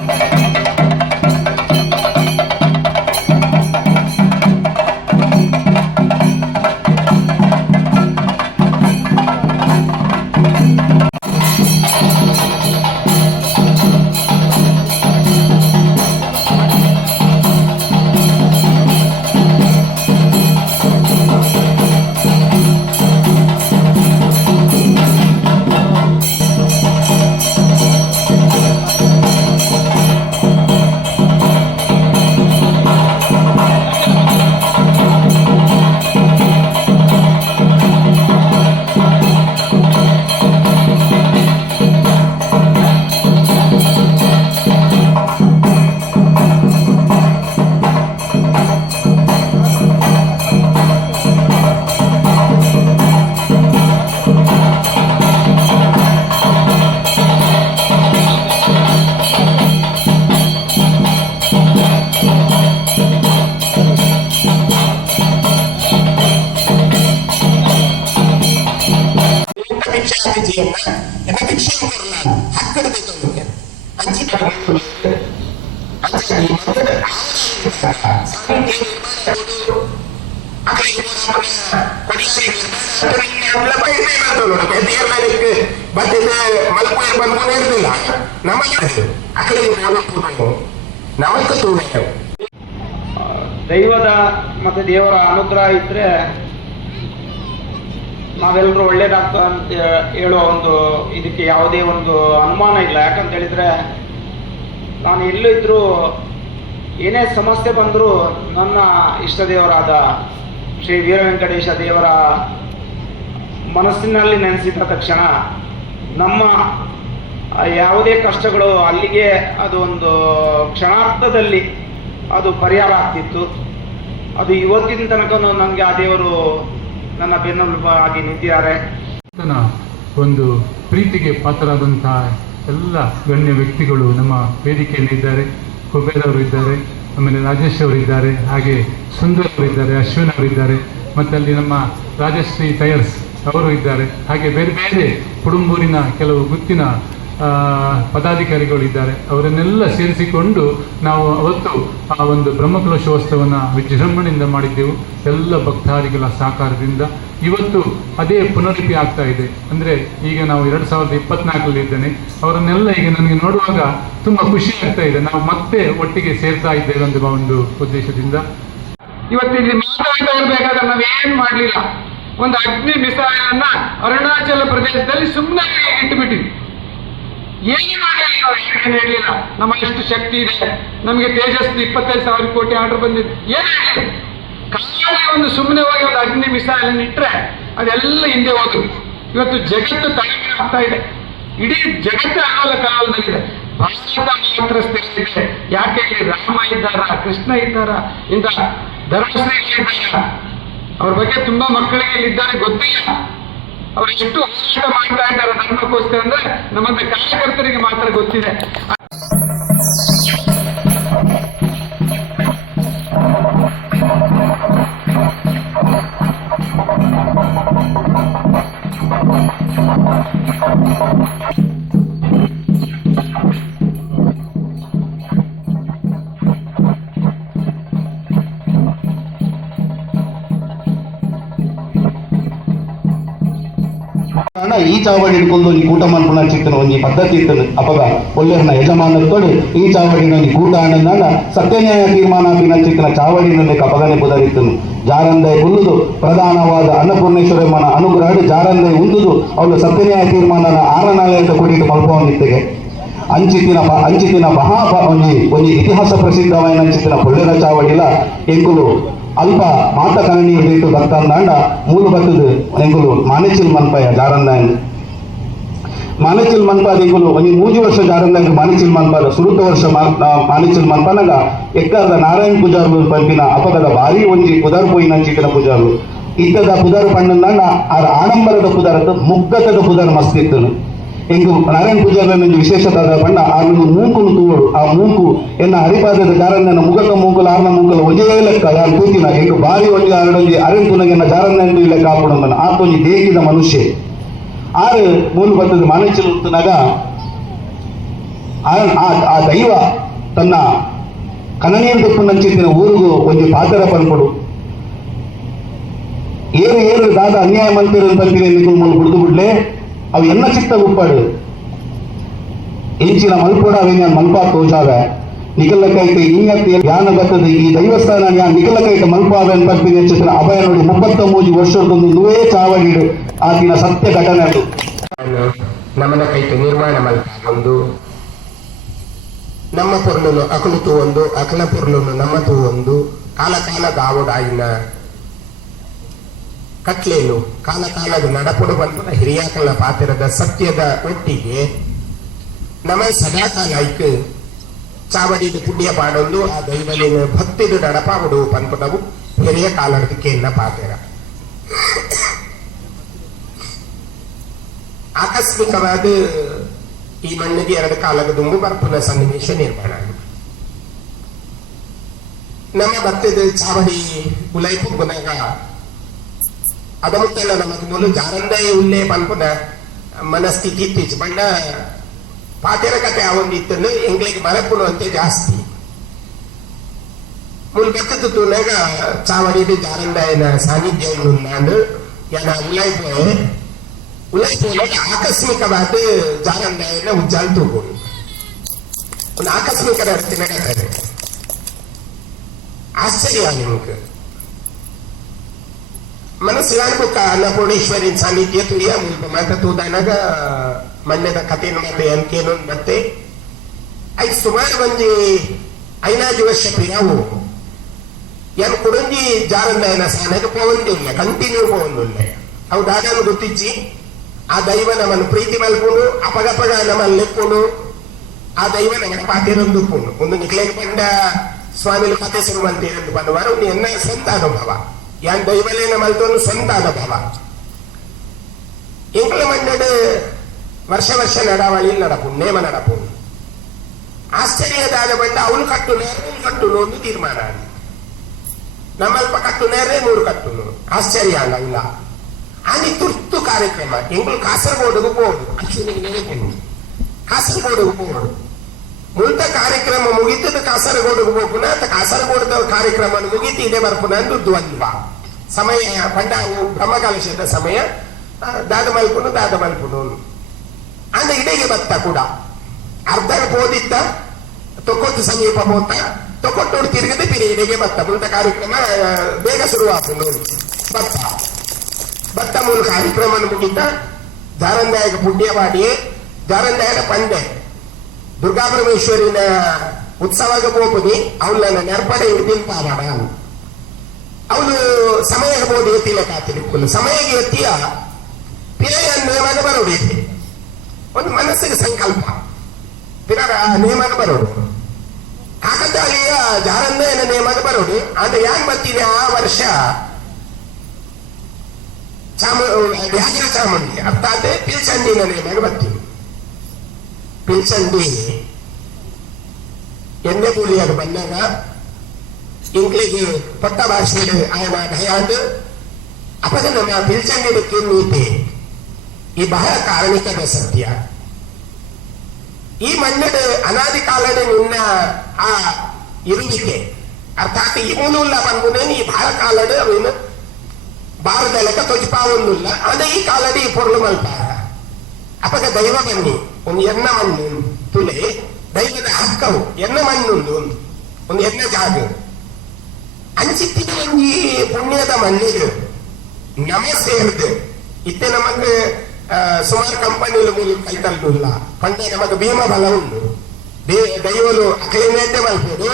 ಭಿಕ್ಷಾಂತಿಯನ್ನ ಎನ್ನ ಇರ್ಲಿಲ್ಲ ನಮಗೆ ಅಕಡೆಗೆ ಹೋಗಬೇಕು ನಮಗೆ ತೋರಿಸ್ತೇವೆ ದೈವದ ಮತ್ತೆ ದೇವರ ಅನುಗ್ರಹ ಇದ್ದರೆ ನಾವೆಲ್ಲರೂ ಒಳ್ಳೇದಾಗ್ತದೆ ಅಂತ ಹೇಳೋ ಒಂದು ಇದಕ್ಕೆ ಯಾವುದೇ ಒಂದು ಅನುಮಾನ ಇಲ್ಲ. ಯಾಕಂತ ಹೇಳಿದ್ರೆ, ನಾನು ಎಲ್ಲಿದ್ದರೂ ಏನೇ ಸಮಸ್ಯೆ ಬಂದರೂ ನನ್ನ ಇಷ್ಟ ದೇವರಾದ ಶ್ರೀ ವೀರ ವೆಂಕಟೇಶ ದೇವರ ಮನಸ್ಸಿನಲ್ಲಿ ನೆನೆಸಿದ ತಕ್ಷಣ ನಮ್ಮ ಯಾವುದೇ ಕಷ್ಟಗಳು ಅಲ್ಲಿಗೆ ಅದು ಒಂದು ಕ್ಷಣಾರ್ಥದಲ್ಲಿ ಅದು ಪರಿಹಾರ ಆಗ್ತಿತ್ತು. ಅದು ಇವತ್ತಿನ ತನಕ ನನಗೆ ಆ ದೇವರು ನನ್ನ ಬೆನ್ನೆಲುಬ ಆಗಿ ನಿಂತಿದ್ದಾರೆ. ಒಂದು ಪ್ರೀತಿಗೆ ಪಾತ್ರರಾದಂತಹ ಎಲ್ಲ ಗಣ್ಯ ವ್ಯಕ್ತಿಗಳು ನಮ್ಮ ವೇದಿಕೆಯಲ್ಲಿ ಇದ್ದಾರೆ. ಕುಬೇರವರು ಇದ್ದಾರೆ, ಆಮೇಲೆ ರಾಜೇಶ್ ಅವರು ಇದ್ದಾರೆ, ಹಾಗೆ ಸುಂದರ್ ಅವರು ಇದ್ದಾರೆ, ಅಶ್ವಿನ್ ಅವರು ಇದ್ದಾರೆ, ಮತ್ತು ಅಲ್ಲಿ ನಮ್ಮ ರಾಜಶ್ರೀ ಟೈರ್ಸ್ ಅವರು ಇದ್ದಾರೆ. ಹಾಗೆ ಬೇರೆ ಬೇರೆ ಕುಡುಂಬೂರಿನ ಕೆಲವು ಗುತ್ತಿನ ಪದಾಧಿಕಾರಿಗಳು ಇದ್ದಾರೆ ಅವರನ್ನೆಲ್ಲ ಸೇರಿಸಿಕೊಂಡು ನಾವು ಅವತ್ತು ಆ ಒಂದು ಬ್ರಹ್ಮಕಲಶೋತ್ಸವನ ವಿಜೃಂಭಣೆಯಿಂದ ಮಾಡಿದ್ದೆವು. ಎಲ್ಲ ಭಕ್ತಾದಿಗಳ ಸಹಕಾರದಿಂದ. ಇವತ್ತು ಅದೇ ಪುನರುಕ್ತಿ ಆಗ್ತಾ ಇದೆ. ಅಂದರೆ ಈಗ ನಾವು ಎರಡು ಸಾವಿರದ ಇಪ್ಪತ್ನಾಲ್ಕರಲ್ಲಿ ಇದ್ದೇನೆ. ಅವರನ್ನೆಲ್ಲ ಈಗ ನನಗೆ ನೋಡುವಾಗ ತುಂಬ ಖುಷಿ ಆಗ್ತಾ ಇದೆ. ನಾವು ಮತ್ತೆ ಒಟ್ಟಿಗೆ ಸೇರ್ತಾ ಇದ್ದೇವೆ ಅಂತ ಒಂದು ಉದ್ದೇಶದಿಂದ. ಇವತ್ತು ಇಲ್ಲಿ ಮಾತಾಡ್ತಾ ಇರಬೇಕಾದ್ರೆ ನಾವೇನು ಮಾಡಲಿಲ್ಲ. ಒಂದು ಅಗ್ನಿ ಬಿಸಾಯನ್ನ ಅರುಣಾಚಲ ಪ್ರದೇಶದಲ್ಲಿ ಸುಮ್ಮನೆ ಇಟ್ಟುಬಿಟ್ಟಿವಿ ಏನು ಮಾಡಲಿಲ್ಲ ನಾವು ಏನೇನು ಹೇಳಿಲ್ಲ. ನಮ್ಮ ಎಷ್ಟು ಶಕ್ತಿ ಇದೆ. ನಮಗೆ ತೇಜಸ್ವಿ ಇಪ್ಪತ್ತೈದು ಸಾವಿರ ಕೋಟಿ ಆರ್ಡರ್ ಬಂದಿದೆ. ಏನೇ ಖಾಲಿ ಒಂದು ಸುಮ್ಮನೆ ಹೋಗಿ ಒಂದು ಅಗ್ನಿ ಅನ್ನು ಇಟ್ಟರೆ ಅದೆಲ್ಲ ಹಿಂದೆ ಹೋದ್ರು ಇವತ್ತು ಜಗತ್ತು ತಳಮೆ ಆಗ್ತಾ ಇದೆ. ಇಡೀ ಜಗತ್ತು ಅಲ್ಲೋಲ ಕಾಲದಲ್ಲಿದೆ. ಭಾರತ ಮಾತ್ರ ಸ್ಥಿರ ಇದೆ. ಯಾಕೆ ರಾಮ ಇದ್ದಾರ? ಕೃಷ್ಣ ಇದ್ದಾರ? ಇಂಥ ಧರ್ಮಶ್ರೀಗಳಿದ್ದಾರ ಅವ್ರ ಬಗ್ಗೆ ತುಂಬಾ ಮಕ್ಕಳಿಗೆ ಇಲ್ಲಿದ್ದಾರೆ ಗೊತ್ತಿಲ್ಲ. ಅವ್ರು ಎಷ್ಟು ಹೋರಾಟ ಮಾಡ್ತಾ ಇದ್ದಾರೆ ಧರ್ಮಕ್ಕೋಸ್ಕರ ಅಂದ್ರೆ ನಮ್ಮಂತ ಕಾರ್ಯಕರ್ತರಿಗೆ ಮಾತ್ರ ಗೊತ್ತಿದೆ. ಚಾವಡಿ ಹಿಡ್ಕೊಂಡು ಒಂಜಿ ಕೂಟ ಮನ್ಪುನ ಚಿತ್ತನ ಒಂಜಿ ಪದ್ಧತಿ ಇತ್ತನು ಅಪಗ ಒಳ್ಳೆರ್ನ ಯಜಮಾನತ್ತೋಡು ಈ ಚಾವಡಿನ ಒಂಜಿ ಕೂಟ ಆನಂದಾಂಡ ಸತ್ಯನ್ಯಾಯ ತೀರ್ಮಾನ ಆಪಿನ ಚಿಕ್ಕನ ಚಾವಡಿನಲ್ಲಿ ಕಪಗನೆ ಬುದರಿತ್ತನು ಜಾರಂದೆ ಕುಲ್ಲುದು ಪ್ರಧಾನವಾದ ಅನ್ನಪೂರ್ಣೇಶ್ವರಮ್ಮನ ಅನುಗ್ರಹ ಜಾರಂದೆ ಉಂದುದು. ಅವಳು ಸತ್ಯನ್ಯಾಯ ತೀರ್ಮಾನನ ಆರನಾಲಯದ ಕೂಡಿಟ್ಟು ಮಲ್ಪವನಿತ್ತೆಗೆ. ಅಂಚಿತಿನ ಅಂಚಿತಿನ ಮಹಾ ಒಂಜಿ ಒಂಜಿ ಇತಿಹಾಸ ಪ್ರಸಿದ್ಧವಾದ ಅಂಚಿತಿನ ಪೊಳ್ಳೆನ ಚಾವಡಿಲ ಎಂಕುಲು ಅಲ್ಪ ಮಾತ ಕರಣಿ ಭಕ್ತ ಅಂದಾಂಡ ಮೂಲು ಬತ್ತದು. ಎಂಕುಲು ಮಾನೆಚಿಲ್ ಮನ್ಪಯ ಜಾರಂದಾಯನ್ ಮಾನೆಚಿಲ್ ಮನ್ಪಾದ ಎಂಕುಲು ಒಂಜಿ ಮೂಜಿ ವರ್ಷ ಜಾರಂದಾಗ ಮಾನೆಚಿಲ್ ಮನ್ಪಾದ ಸುರುತ ವರ್ಷ ಮಾನೆಚಿಲ್ ಮನ್ಪನಗ ಎಕ್ಕರದ ನಾರಾಯಣ್ ಪೂಜಾರು ಪಂಪಿನ ಅಪಗದ ಭಾರಿ ಒಂಜಿ ಪುದಾರ್ ಪೋಯಿನ ಚಿಕ್ಕನ ಪೂಜಾರು ಇದ್ದದ ಪುದರ್ ಪಣ್ಣಂದಾಂಡ ಆರ ಆಡಂಬರದ ಪುದರದ ಮುಗ್ಗತದ ಕುದರ್ ಮಸ್ತ್ ಇತ್ತನು ಎಂಕು ನಾರಾಯಣ ಪೂಜಾರ ವಿಶೇಷತಾದ ಬಣ್ಣ ಆರ್ನ ಮೂಕುನು ತೂವಡು, ಆ ಮೂಕು ಎನ್ನ ಹರಿಪಾದದ ಜಾರನ್ನ ಮುಗಕ ಮೂಂಕುಲ, ಆರ್ನ ಮೂಂಕುಲ ಒಂಜೇ ಲೆಕ್ಕ ಯಾರು ಕೂತಿನ. ಇಂದು ಬಾರಿ ಒಂಜಿ ಆರಡೊಂಜಿ ಅರೆನ್ ತುನಗೆನ್ನ ಜಾರನ್ನ ಲೆಕ್ಕ ಹಾಕೊಂಡಂದನ ಆತೊಂಜಿ ದೇಗಿದ ಮನುಷ್ಯ. ಆರು ಮೂಲು ಬತ್ತದ ಮಾನಚಿಲ್ ಉತ್ತನಾಗ ಆ- ದೈವ ತನ್ನ ಕನನೇಂದು ಪುಣ್ಣಂಚಿತ್ತಿನ ಊರಿಗೂ ಒಂದು ಪಾತ್ರ ಪನ್ಕೊಡು ಏರು ಏರು ದಾದ ಅನ್ಯಾಯ ಮಂತಿರು ಬಂದಿದೆ ನಿಗುಲ್ ಮೂಲ ಬಿಡ್ದು ಬಿಡ್ಲೆ. ಅವು ಎನ್ನ ಚಿತ್ತ ಉಪ್ಪಾಡು. ಇಂಚಿನ ಮಲ್ಪೋಡ ಅವೇನ ಮಲ್ಪ ತೋಜಾವ. ನಿಖಲಕೈತೆ ಇನ್ನತ್ತಿ ಧ್ಯಾನ ಬರ್ತದೆ ಈ ದೈವಸ್ಥಾನ ಜ್ಞಾನ ನಿಖಲಕೈತೆ ಮಲ್ಪಾವೆ ಬರ್ತೀನಿ ಹೆಚ್ಚಿನ ಅಭಯ ನೋಡಿ, ಮುಪ್ಪತ್ತ ಮೂಜಿ ವರ್ಷದೊಂದು ನುವೇ ಚಾವಡಿಡು ಆತಿನ ಸತ್ಯ ಘಟನೆ ಅದು. ನಮ್ಮನ ಕೈತು ನಿರ್ಮಾಣ ಮಲ್ಪ ಒಂದು ನಮ್ಮ ಪೊರ್ಲುನು ಅಕಲಿತು ಒಂದು, ಅಕಲ ಪೊರ್ಲುನು ನಮ್ಮದು ಒಂದು ಕಾಲ ಕಾಲದ ಆವುಡಾಯಿನ ಕಟ್ಲೇನು ಕಾಲ ಕಾಲದ ನಡಪುಡು ಬಂದ ಹಿರಿಯಾಕಲ ಪಾತ್ರದ ಸತ್ಯದ ಒಟ್ಟಿಗೆ ನಮ್ಮ ಸದಾಕಾಲ ಐಕು ಚಾವಡಿದ ಪುಣ್ಯ ಪಾಡೊಂದು ಆ ದೈವಲಿನ ಭಕ್ತಿದು ನಡಪಾವುಡು ಪನ್ಪದವು ಹಿರಿಯ ಕಾಲದ ಪಾತ್ರ ಪಾತೆರ. ಆಕಸ್ಮಿಕವಾದ ಈ ಮಣ್ಣಿಗೆ ಎರಡು ಕಾಲದ ದುಂಬು ಬರ್ಪುನ ಸನ್ನಿವೇಶ ನಿರ್ಮಾಣ ಆಗಿದೆ. ನಮ್ಮ ಭತ್ತದ ಚಾವಡಿ ಉಲೈಪು ಗುಣಗ ಅದಮುತ್ತೆಲ್ಲ ನಮಗೆ ಮೂಲ ಜಾರಂದೇ ಉಲ್ಲೇ ಪನ್ಪುನ ಮನಸ್ಥಿತಿ ಇತ್ತೀಚು ಬಣ್ಣ ಪಾತೆರ ಕತೆ ಅವೊಂದಿತ್ತನ್ನು ಎಂಗ್ಲಿಗೆ ಬರಪುನು ಅಂತೆ ಜಾಸ್ತಿ. ಮುಲ್ ಬೆತ್ತದ ತುನಾಗ ಚಾವಡಿದ ಜಾರಂದಾಯನ ಸಾನ್ನಿಧ್ಯ ನಾನು ಯಾನ ಉಲೈಪು ಉಲೈಪುನಾಗ ಆಕಸ್ಮಿಕವಾದ ಜಾರಂದಾಯನ ಉಜ್ಜಾಲ್ ತೂಗೋಡು ಒಂದು ಆಕಸ್ಮಿಕ ತಿನ್ನಕತ್ತಾರೆ ಆಶ್ಚರ್ಯ ನಿಮ್ಗೆ ಮನಸ್ಸಿಗಾನು ಅನ್ನಪೂರ್ಣೇಶ್ವರಿ ಸಾನ್ನಿಧ್ಯ ತುಳಿಯ ಮುಲ್ಪ ಮಾತ ತೂದಾನಾಗ ಮಣ್ಣದ ಕಥೆನು ಮತ್ತೆ ಅಂಕೇನು ಮತ್ತೆ ಐದು ಸುಮಾರು ಮಂದಿ ಐನಾಜು ವರ್ಷ ಪ್ರಿಯಾವು ಏನು ಕುಡಂಜಿ ಜಾರಂದಾಯನ ಸಾನಗ ಪೋವಂದಿಲ್ಲ ಕಂಟಿನ್ಯೂ ಪೋವಂದಿಲ್ಲ ಅವು ದಾದಾನು ಗೊತ್ತಿಚ್ಚಿ ಆ ದೈವ ನಮ್ಮನ್ನು ಪ್ರೀತಿ ಮಲ್ಕೊಂಡು ಅಪಗಪಗ ನಮ್ಮನ್ನು ನೆಕ್ಕೊಂಡು ಆ ದೈವ ನಮಗೆ ಪಾತಿರೊಂದು ಪೂನು ಒಂದು ನಿಕ್ಲೇಗೆ ಪಂಡ ಸ್ವಾಮಿಲು ಕಥೆ ಶುರು ಮಂತಿರಂದು ಬಂದವಾರ ಎನ್ನ ಸ್ವಂತ ಅನುಭವ. ಯಾನ್ ದೈವಲೇನ ಮಲ್ತೊಂದು ಸ್ವಂತ ಅನುಭವ. ಎಂಕಲ ಮಂಡಡು ವರ್ಷ ವರ್ಷ ನಡಾವಳಿ ನಡಪು, ನೇಮ ನಡಪು. ಆಶ್ಚರ್ಯದಾದ ಬಂಡ ಅವನು ಕಟ್ಟು ನೇರ ಕಟ್ಟು ಒಂದು ತೀರ್ಮಾನ ನಮ್ಮಲ್ಪ ಕಟ್ಟು ನೇರೇ, ಮೂರು ಕಟ್ಟು ಆಶ್ಚರ್ಯ ಅಲ್ಲ ಇಲ್ಲ. ಅಲ್ಲಿ ತುರ್ತು ಕಾರ್ಯಕ್ರಮ. ಎಂಗಳು ಕಾಸರಗೋಡುಗೂ ಬೋರ್ಡ್ ಅಕ್ಷರಗಳು ಕಾಸರಗೋಡುಗೂ ಬೋರ್ಡ್ ಮುಂತ ಕಾರ್ಯಕ್ರಮ ಮುಗಿತದ ಕಾಸರಗೋಡುಗೆ ಹೋಗುನ ಅಂತ ಕಾಸರಗೋಡದ ಕಾರ್ಯಕ್ರಮ ಮುಗಿತು ಇದೇ ಬರ್ಪುನ ಅಂದದ್ದು ಅಲ್ವ? ಸಮಯ ಬಂಡ ಬ್ರಹ್ಮಕಾಲಶದ ಸಮಯ. ದಾದ ಮಲ್ಪುನು ದಾದ ಮಲ್ಪುನು. ಅಂದ್ರೆ ಇಡೆಗೆ ಬತ್ತ ಕೂಡ. ಅರ್ಧ ಓದಿದ್ದ ತೊಕೊತ್ತು ಸಮೀಪ ಹೋತ ತೊಕೊಟ್ಟು ತಿರುಗದೆ ತಿರಿ ಇಡೆಗೆ ಬತ್ತ. ಮುಂತ ಕಾರ್ಯಕ್ರಮ ಬೇಗ ಶುರುವಾತು ನೋಡಿ ಬತ್ತ. ಭತ್ತ ಮೂಲ ಕಾರ್ಯಕ್ರಮ ಮುಗಿತ ದಾರಂದಾಯಕ ಪುಣ್ಯವಾಡಿಯೇ ದಾರಂದಾಯದ ಪಂಡೆ ದುರ್ಗಾ ಪರಮೇಶ್ವರಿನ ಉತ್ಸವಗ ಹೋಗುದಿ ನನ್ನ ನೆರ್ಪಡೆ ಹಿಡಿದಿನ ಪಾವಾಡ ಅವಳು ಸಮಯ ಬೋದು ಎತ್ತಿಲ್ಲ ಕಾತಿಲಿಕ್ಕಲು ಸಮಯಕ್ಕೆ ಎತ್ತಿಯ ಪಿರೆಯ ನೇಮಗ ಬರೋಡಿ ಒಂದು ಮನಸ್ಸಿಗೆ ಸಂಕಲ್ಪ. ಪಿರರ ನೇಮನ ಬರೋಡು ಕಾಕತಾಳಿಯ ಜಾರಂದಾಯನ ನೇಮಗ ಬರೋದು. ಆದ್ರೆ ಯಾಕೆ ಬರ್ತೀನಿ ಆ ವರ್ಷ? వ్యాఖ్యలు చామండి అర్థ అంటే పిలిచండి అనే భగవద్ది పిలిచండి എന്നെ കൂടിയാണ് മന്നക ഇംഗ്ലീഷ് പൊട്ട ഭാഷയിൽ ആയ ഭയാണ്ട് അപ്പൊ നമ്മ പിൽച്ചെണ്ണെടുക്കും നീട്ടി ഈ ബഹള കാരണിക്കത സത്യ ഈ മണ്ണട് അനാദികാലന് നിന്ന ആ ഇരുവിക്ക് അർത്ഥാത് ഈ മൂന്നുള്ള പങ്കുനെ ഈ ബഹള കാലട് അവന് ಭಾರತ ಲೆಕ್ಕ ತೊಜಿಪಾವೊಂದುಲ್ಲ ಅದ ಈ ಕಾಲಡಿ ಪೊರ್ಲು ಮಲ್ಪಾರ ಅಪಗ ದೈವ ಬನ್ನಿ ಒಂದು ಎನ್ನ ಮಣ್ಣು, ತುಲೆ, ದೈವದ ಹಕ್ಕವು ಎನ್ನ ಮಣ್ಣುಂದು ಒಂದು ಎನ್ನ ಜಾಗ. ಅಂಚಿತ್ತಿನ ಒಂಜಿ ಪುಣ್ಯದ ಮಣ್ಣಿಗೆ ನಮ ಸೇರ್ದು. ಇತ್ತೆ ನಮಗೆ ಸುಮಾರು ಕಂಪನಿಲು ಮೂಲ ಕೈತಲ್ಲು ಪಂಡ ನಮಗೆ ಭೀಮ ಬಲ ಉಂಟು. ದೇ- ದೈವಲು ಅಕಲಿನೇಂದೆ ಮಲ್ಪೋದು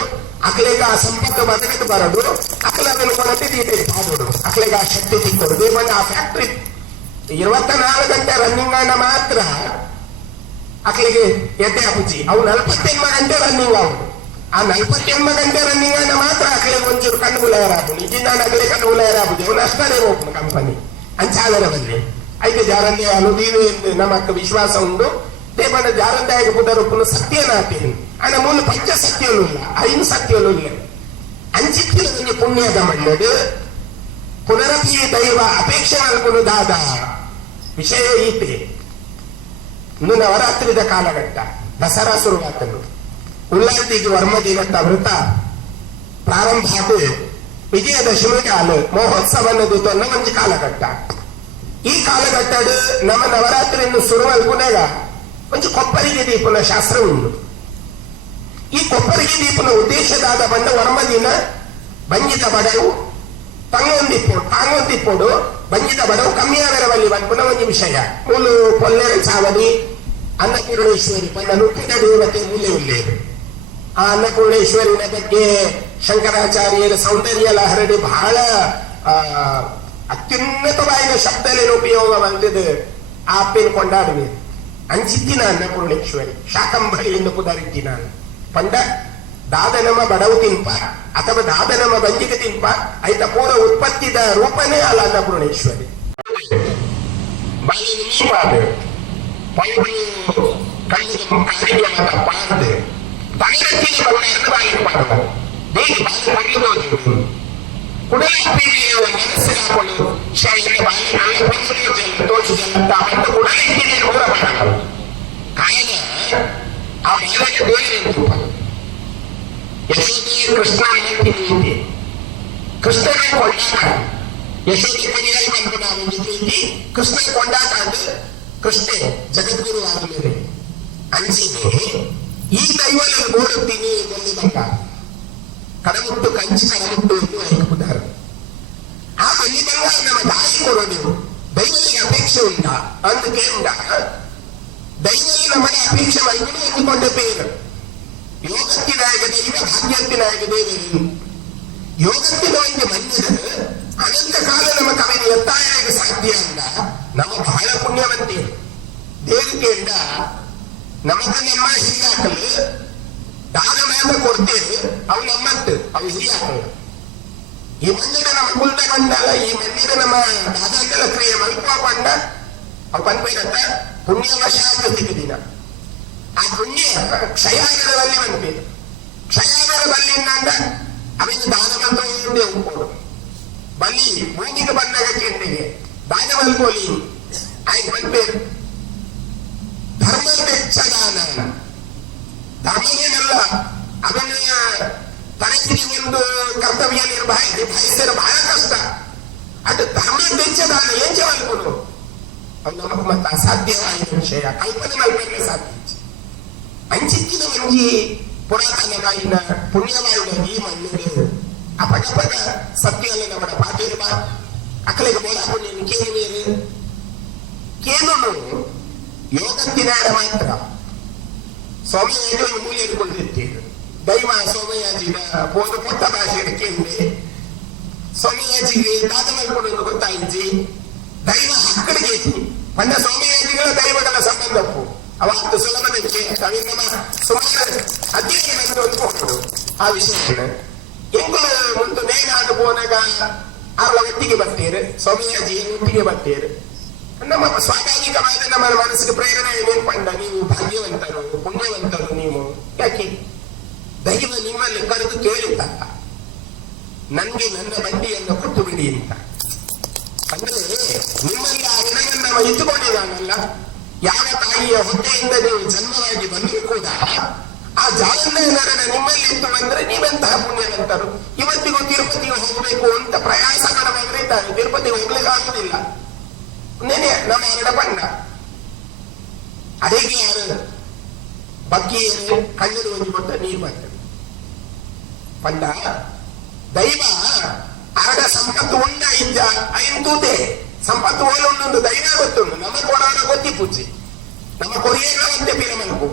ಅಕಲಿಗ ಆ ಸಂಪತ್ತು ಬದಕದು ಬರೋದು ತೀಟೆ ಪಾಡೋದು ಅಕಲಿಗ ಆ ಶಕ್ತಿ ತಿಕ್ಕೊಡುದು ಬಂದು ಆ ಫ್ಯಾಕ್ಟ್ರಿ ಇರುವತ್ತ ನಾಲ್ಕು ಗಂಟೆ ರನ್ನಿಂಗ್ ಆನ ಮಾತ್ರ ಅಕ್ಕಳಿಗೆ ಎದ್ದೆ ಅಪ್ಪುಜಿ ಅವು ನಲ್ವತ್ತೆಂಬ ಗಂಟೆ ರನ್ನಿಂಗ್ ಅವು ಆ ನಲ್ವತ್ತೆಂಬ ಗಂಟೆ ರನ್ನಿಂಗ್ ಆನ ಮಾತ್ರ ಅಕ್ಕಳಿಗೆ ಒಂಚೂರು ಕಣ್ಣು ಇಲ್ಲಿ ನಾನು ಅಗಲಿ ಕಣ್ಣು ಗುಲಾಯರಾಪುಜಿ ಅವ್ನು ಅಷ್ಟೇ ಹೋಗ್ನು ಕಂಪನಿ ಅಂಚಾದರ ಬಂದ್ರೆ. ಐದು ಜಾರಂದೆ ಅನುದೀವಿ ಎಂದು ನಮಕ್ ವಿಶ್ವಾಸ ಉಂಟು. ದೇವನ ಜಾರಂದಾಯಕ ಪುನಃ ಸತ್ಯನಾಟಿ ಅಣ್ಣ ಮೂಲ ಪಂಚ ಸತ್ಯನು ಇಲ್ಲ. ಐದು ಸತ್ಯನು ಇಲ್ಲ. ಅಂಚಿತ್ತಿನ ಪುಣ್ಯದ ಮಣ್ಣದು ಪುನರಪಿ ದೈವ ಅಪೇಕ್ಷೆ ಮಲ್ಪುನುದಾದ ವಿಷಯ ಈತೆ ಇನ್ನು ನವರಾತ್ರಿದ ಕಾಲಘಟ್ಟ, ದಸರಾ ಶುರುವಾತನು ಉಳ್ಳಾಲ್ದಿಗೆ ವರ್ಮದಿನತ್ತ ವೃತ ಪ್ರಾರಂಭ ಆದ ವಿಜಯದಶಮಿ ಕಾಲ ಅನ್ನೋದು ತನ್ನ ಒಂದು ಕಾಲಘಟ್ಟ. ಈ ಕಾಲಘಟ್ಟದ ನಮ್ಮ ನವರಾತ್ರಿಯನ್ನು ಶುರುವಲ್ಪುನಾಗ ಒಂದು ಕೊಪ್ಪರಿಗೆ ದೀಪನ ಶಾಸ್ತ್ರ ಉಂಟು ಈ ಕೊಪ್ಪರಿಗೆ ದೀಪನ ಉದ್ದೇಶದಾದ ಬಂದ ವರ್ಮದಿನ ಬಂಜಿತ ಬಡವು ತಂಗೊಂದಿಪ್ಪೋಡು ತಾಂಗೊಂದಿಪ್ಪೋಡು ಬಂಜಿತ ಬಡವು ಕಮ್ಮಿಯಾದರವಲ್ಲಿ ಬಂದ್ಪುನ ಒಂದು ವಿಷಯ. ಮೂಲು ಪೊಲ್ಲೆರ ಚಾವಡಿ ಅನ್ನಪೂರ್ಣೇಶ್ವರಿ ಬಂದ ನುಟ್ಟಿದ ದೇವತೆ ಮೂಲೆ ಉಲ್ಲೇರು ಆ ಅನ್ನಪೂರ್ಣೇಶ್ವರಿನ ಬಗ್ಗೆ ಶಂಕರಾಚಾರ್ಯರ ಸೌಂದರ್ಯ ಲಹರಡಿ ಬಹಳ ಅತ್ಯುನ್ನತವಾದ ಶಬ್ದದಲ್ಲಿ ಬಂದಿದ್ದು ಆಪಿನ ಕೊಂಡಾಡುವೆ ಅಂಚಿತ್ತಿನ ಅನ್ನಪೂರ್ಣೇಶ್ವರಿ ಶಾಕಂಬರಿ ಶಾಕಂಭರಿಯಿಂದ ಕುದರಿದ್ದಿನ ಪಂಡ ದಾದನಮ ಬಡವು ತಿಂಪ ಅಥವಾ ದಾದನಮ ಬಂಜಿಗೆ ತಿಂಪ ಐತ ಪೂರ ಉತ್ಪತ್ತಿದ ರೂಪನೇ ಅಲ್ಲ ಅನ್ನಪೂರ್ಣೇಶ್ವರಿ ಬಾಯಿನ ನೀಪಾದು ಪೈರು ಕಣ್ಣಿಗೆ ಕಾಲಿಗೆ ಮತ ಪಾಡ್ದು ತಲೆಗಟ್ಟಿಗೆ ಬಂದ ಬಾಯಿಗೆ ಪಾಡುವ ಬೇಗ ಬಾಯಿ ಪಡೆಯಬಹುದು ಕುಡಲಿಪ್ಪಿಗೆ ಮನಸ್ಸಿಗೆ ಹಾಕೊಂಡು ಶಾಲೆಗೆ ಬಾಯಿ ನನ್ನ ಪಂಪರಿಯಲ್ಲಿ ತೋರಿಸಿದಂತ ಮತ್ತು ಕುಡಲಿಪ್ಪಿಗೆ ಕೂಡ ಮಾಡಲ್ಲ ಕಾಯನ ಆ ಬಾಯಿಗೆ ಬೇರೆ ನಿಂತು ಯಶೋದೆ ಕೃಷ್ಣ ನೀತಿ ಕೃಷ್ಣನ ಕೊಂಡಾಟ ಯಶೋದೆ ಮನೆಯಲ್ಲಿ ಬಂದು ನಾವು ಪ್ರೀತಿ ಕೃಷ್ಣ ಕೊಂಡಾಟ ಅದು ಕೃಷ್ಣ ಜಗದ್ಗುರು ಆದಮೇಲೆ ಅನ್ಸಿದೆ ಈ ದೈವನ ನೋಡುತ್ತೀನಿ ಎಲ್ಲಿ ಬಂದ ಕಡಮುಟ್ಟು ಕಂಚಿ ಕಡಮುಟ್ಟು ಎಂದು ಹೇಳ್ಬಿಟ್ಟಾರೆ ಆ ಬೆಳ್ಳಿ ಬಂಗಾರ ನಮ್ಮ ತಾಯಿ ಕೊಡೋದು ದೈವನಿಗೆ ಅಪೇಕ್ಷೆ ಉಂಟಾ ಅಂತ ಕೇಳಿದ ದೈವಲ್ಲಿ ನಮಗೆ ಅಪೇಕ್ಷೆ ಮಲ್ಕೊಂಡು ಎಂದುಕೊಂಡ ಪೇರು ಯೋಗತ್ತಿನಾಯಕ ದೈವ ಭಾಗ್ಯತ್ತಿನಾಯಕ ದೇವರು ಯೋಗತ್ತಿನ ಒಂದು ಮನ್ಯದ ಅನಂತ ಕಾಲ ನಮ್ಮ ಕವಿಗೆ ಒತ್ತಾಯ ಸಾಧ್ಯ ಅಂದ ನಮ್ಮ ಬಹಳ ಪುಣ್ಯವಂತೆ ದೇವಿಕೆಯಿಂದ ನಮಗ ನಮ್ಮ ಹಿರಿಯಾಕಲು ದಾನ ಮೇಲೆ ಕೊಡ್ತೇವೆ ಅವು ನಮ್ಮಂತ ಅವು ಹಿರಿಯಾಕಲು ಈ ಮಣ್ಣಿನ ನಮ್ಮ ಕುಲ್ದ ಬಂದಲ್ಲ ಈ ಮಣ್ಣಿನ ನಮ್ಮ ದಾದಾಂಗಲ ಕ್ರಿಯೆ ಮಲ್ಪ ಬಂದ ಅವು ಬಂದ್ಬೇಕಂತ ಪುಣ್ಯವಶಾಂತ ದಿನ ಆ ಪುಣ್ಯ ಕ್ಷಯಾಗರದಲ್ಲಿ ಬಂದ್ಬೇಕು ಕ್ಷಯಾಗರ ಬಲ್ಲಿಂದ ಅವಿಂದ ದಾನ ಮಂತ್ರ ಉಂಟು ಬಲ್ಲಿ ಭೂಮಿಗೆ ಬಂದಾಗ ಕೆಂಡಿಗೆ ದಾನ ಮಲ್ಕೋಲಿ ಆಯ್ತು ಬಂದ್ಬೇಕು ವಿಷಯ ಕಲ್ಪನೆ ಮಲ್ಪನೆ ಸಾಧ್ಯ ಅಂಚಿತ್ತಿನ ಮಂಜಿ ಪುರಾತನವಾಯಿನ ಪುಣ್ಯವಾಯಿನ ಈ ಮಣ್ಣಿಗೆ ಅಪಗಪಗ ಸತ್ಯಲ್ಲ ನಮ್ಮ ಪಾಟಿರುವ ಅಕ್ಕಲಿಗೆ ಬೋಲ ಪುಣ್ಯ ಕೇಳಿ ಬೇರೆ ಕೇಳಲು ಯೋಗತ್ತಿನಾರ ಮಾತ್ರ ಸೋಮಯಾಜಿ ಮೂಲೆ ಇಟ್ಕೊಂಡಿರ್ತೀವಿ ದೈವ ಸೋಮಯಾಜಿನ ಪೋದ ಪುಟ್ಟ ಭಾಷೆ ಕೇಳಿದೆ ಸೋಮಯಾಜಿಗೆ ದಾದ ಮಾಡ್ಕೊಂಡು ಗೊತ್ತಾಯಿಸಿ ದೈವ ಹಕ್ಕಳಿಗೆ ಪಂಡ ಸೋಮಯಾಜಿಗಳ ದೈವಗಳ ಸಂಬಂಧವು ಅವತ್ತು ಸುಲಭದಕ್ಕೆ ಕವಿನಮ ಸುಮಾರು ಅಧ್ಯಯನ ಒಂದು ಕೊಟ್ಟರು. ಆ ವಿಷಯ ಎಂಗಳು ಒಂದು ನೇನಾಡು ಪೋನಾಗ ಅವರ ಒಟ್ಟಿಗೆ ಬರ್ತೀರಿ. ಸೋಮಯಾಜಿ ಒಟ್ಟಿಗೆ ಬರ್ತೀರಿ. ನಮ್ಮ ಸ್ವಾಭಾವಿಕವಾದ ನಮ್ಮ ಮನಸ್ಸಿಗೆ ಪ್ರೇರಣೆ ಏನೇನ್ ಪಂಡ ನೀವು ಭಾಗ್ಯವಂತರು, ಪುಣ್ಯವಂತರು ನೀವು. ಯಾಕೆ? ದೈವ ನಿಮ್ಮಲ್ಲಿ ಕರೆದು ಕೇಳಿದ್ದ. ನನ್ಗೆ ನನ್ನ ಬಡ್ಡಿಯನ್ನು ಕೊಟ್ಟು ಬಿಡಿ ಅಂತ. ಅಂದ್ರೆ ಋಣವನ್ನ ಇಟ್ಟುಕೊಂಡಿದ್ದಾನಲ್ಲ ಯಾವ ತಾಯಿಯ ಹೊಟ್ಟೆಯಿಂದ ನೀವು ಜನ್ಮವಾಗಿ ಬಂದರೂ ಕೂಡ ಆ ಜಾಲಂದರನ ನಿಮ್ಮಲ್ಲಿ ಇತ್ತು ಅಂದ್ರೆ ನೀವೆಂತಹ ಪುಣ್ಯವಂತರು? ಇವತ್ತಿಗೂ ತಿರುಪತಿಗೆ ಹೋಗಬೇಕು ಅಂತ ಪ್ರಯಾಸ ಮಾಡಬಾರಿದ್ದಾರೆ ತಿರುಪತಿಗೆ ಹೋಗ್ಲಿಕ್ಕೆ ಆಗುದಿಲ್ಲ. ನೆನೆ ನಮ್ಮ ಎರಡ ಬಣ್ಣ. ಅಡಿಗೆ ಯಾರು? ಬಗ್ಗೆ ಕಣ್ಣಲ್ಲಿ ಒಂದು ಮೊತ್ತ ನೀರು ಬರ್ತದೆ. ಪಂಡ, ದೈವ ಅರಡ ಸಂಪತ್ತು ಉಂಡ ಇದ್ದ ಐಂತೂತೆ ಸಂಪತ್ತು ಓಲೊಂದೊಂದು ದೈವ ಗೊತ್ತುಂಟು. ನಮ್ಮ ಕೊಡೋಣ ಗೊತ್ತಿ ಪೂಜೆ. ನಮ್ಮ ಕೊರಿಯೇಗಳಂತೆ ಬೇರೆ ಮಲ್ಪುವ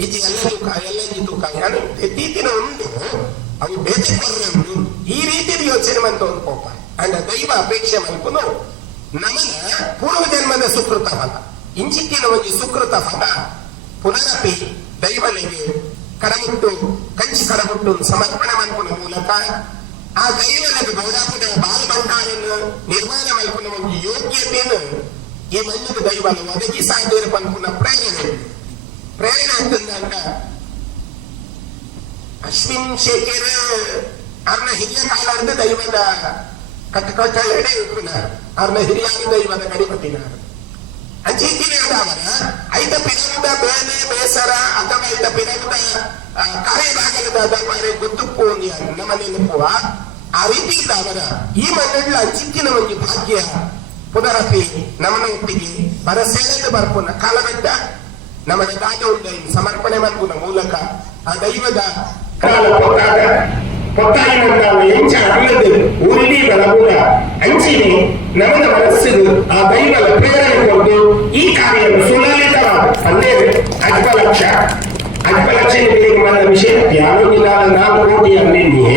ಇದು ಎಲ್ಲ ದುಃಖ, ಎಲ್ಲ ತೂಕ ಯಾರು ಎತ್ತೀತಿನ ಉಂಟು. ಅವು ಬೇತೆ ಬರೋದು ಈ ರೀತಿ ಯೋಚನೆ ಬಂತ ಒಂದು ಕೋಪ. ದೈವ ಅಪೇಕ್ಷೆ ಮಲ್ಪುನು ನಮನ ಪೂರ್ವ ಜನ್ಮದ ಸುಕೃತ ಫಲ. ಇಂಚಿಕ್ಕಿನ ಒಂದು ಸುಕೃತ ಫಲ. ಪುನರಪಿ ದೈವನಿಗೆ ಕಡಮುಟ್ಟು ಕಂಚಿ ಕಡಮುಟ್ಟು ಸಮರ್ಪಣೆ ಮಲ್ಪುನ ಮೂಲಕ ಆ ದೈವನಿಗೆ ಗೌಡಾಪದ ಬಾಲ ಭಂಡಾರನ್ನು ನಿರ್ಮಾಣ ಮಲ್ಪುನ ಒಂದು ಯೋಗ್ಯತೆಯನ್ನು ಈ ಮಣ್ಣಿನ ದೈವನು ಒದಗಿ ಸಾಧ್ಯ ಪಂಪುನ ಪ್ರೇರಣೆ ಪ್ರೇರಣೆ ಅಂತಂದಾಗ ಅಶ್ವಿನ್ ಶೇಖರ್ ಅವ್ರನ್ನ ಹಿರಿಯ ಕಾಲದ ದೈವದ ಕಟ್ಟಕಟ್ಟಳೆ ಇಟ್ಟಿನಾರು ಅವ್ರನ್ನ ಹಿರಿಯಾದ ದೈವದ ಗಡಿಪಟ್ಟಿನಾರು ಅಂಚಿಕ್ಕಿನವರ ಐತ ಪಿರಗುದ ಬೇನೆ ಬೇಸರ ಅಥವಾ ಐತ ಪಿರಗುದ ಕಾರ್ಯಭಾಗದ ಅದವರೆ ಗೊತ್ತುಪ್ಪು ನಮ್ಮನೆ ನೆನಪುವ ಆ ರೀತಿ ಇದ್ದಾಗ ಈ ಮನೆಗಳ ಅಂಚಿತ್ತಿನ ಒಂದು ಭಾಗ್ಯ ಪುನರಪಿ ನಮ್ಮ ಒಟ್ಟಿಗೆ ಬರಸೇಳೆದು ಬರ್ಪುನ ಕಾಲಗಟ್ಟ ನಮಗೆ ದಾನ ಉಂಡ ಸಮರ್ಪಣೆ ಮಾಡುವ ಮೂಲಕ ಆ ದೈವದ ಕಾಲ ಕೊಟ್ಟಾಗ ಕೊಟ್ಟಾಗಿನ ಎಂಚ ಅಲ್ಲದೆ ಉಲ್ಲಿ ಬೆಳಗುನ ಅಂಚಿನಿ ನಮನ ಮನಸ್ಸಿಗೆ ಆ ದೈವದ ಪ್ರೇರಣೆ ಕೊಂಡು ಈ ಕಾರ್ಯವನ್ನು ಸುಲಲಿತವಾದ ಅಂದರೆ ಅಜ್ವಲಕ್ಷ ಅಜ್ವಲಕ್ಷ ವಿಷಯ ಇಲ್ಲ ನಾನು ಕೋಟಿಯ ನಿನ್ನೆ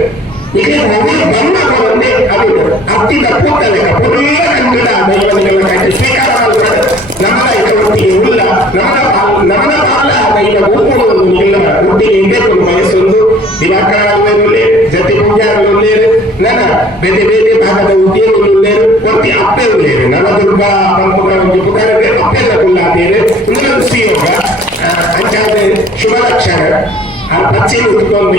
ಈಗ ಬಂದ ಒಂದೇ ಅದು ದೈವನಿಗೆಲ್ಲ ಕಾಯ್ತು ಸ್ವೀಕಾರ ಮಾಡ್ತಾರೆ ನಮ್ಮದ ನಮ್ಮದ ಪಾಲ ಈಗ ಒಪ್ಪುವುದು ಇಲ್ಲ ಒಟ್ಟಿಗೆ ಇರಬೇಕು ಬಯಸೊಂದು ದಿವಾಕರಲ್ಲೇ ಜೊತೆ ಪೂಜಾರಲ್ಲೇ ನನ್ನ ಒತ್ತಿ ಅಪ್ಪೆ ಉಳ್ಳೇರು ನನ್ನ ದುರ್ಗ ಪಂಪುಗಳ ಅಪ್ಪೆಲ್ಲ ಕುಲ್ಲಾದೇರು ಇನ್ನೊಂದು ಆ ಪಚ್ಚೆ ಉತ್ಕೊಂಡು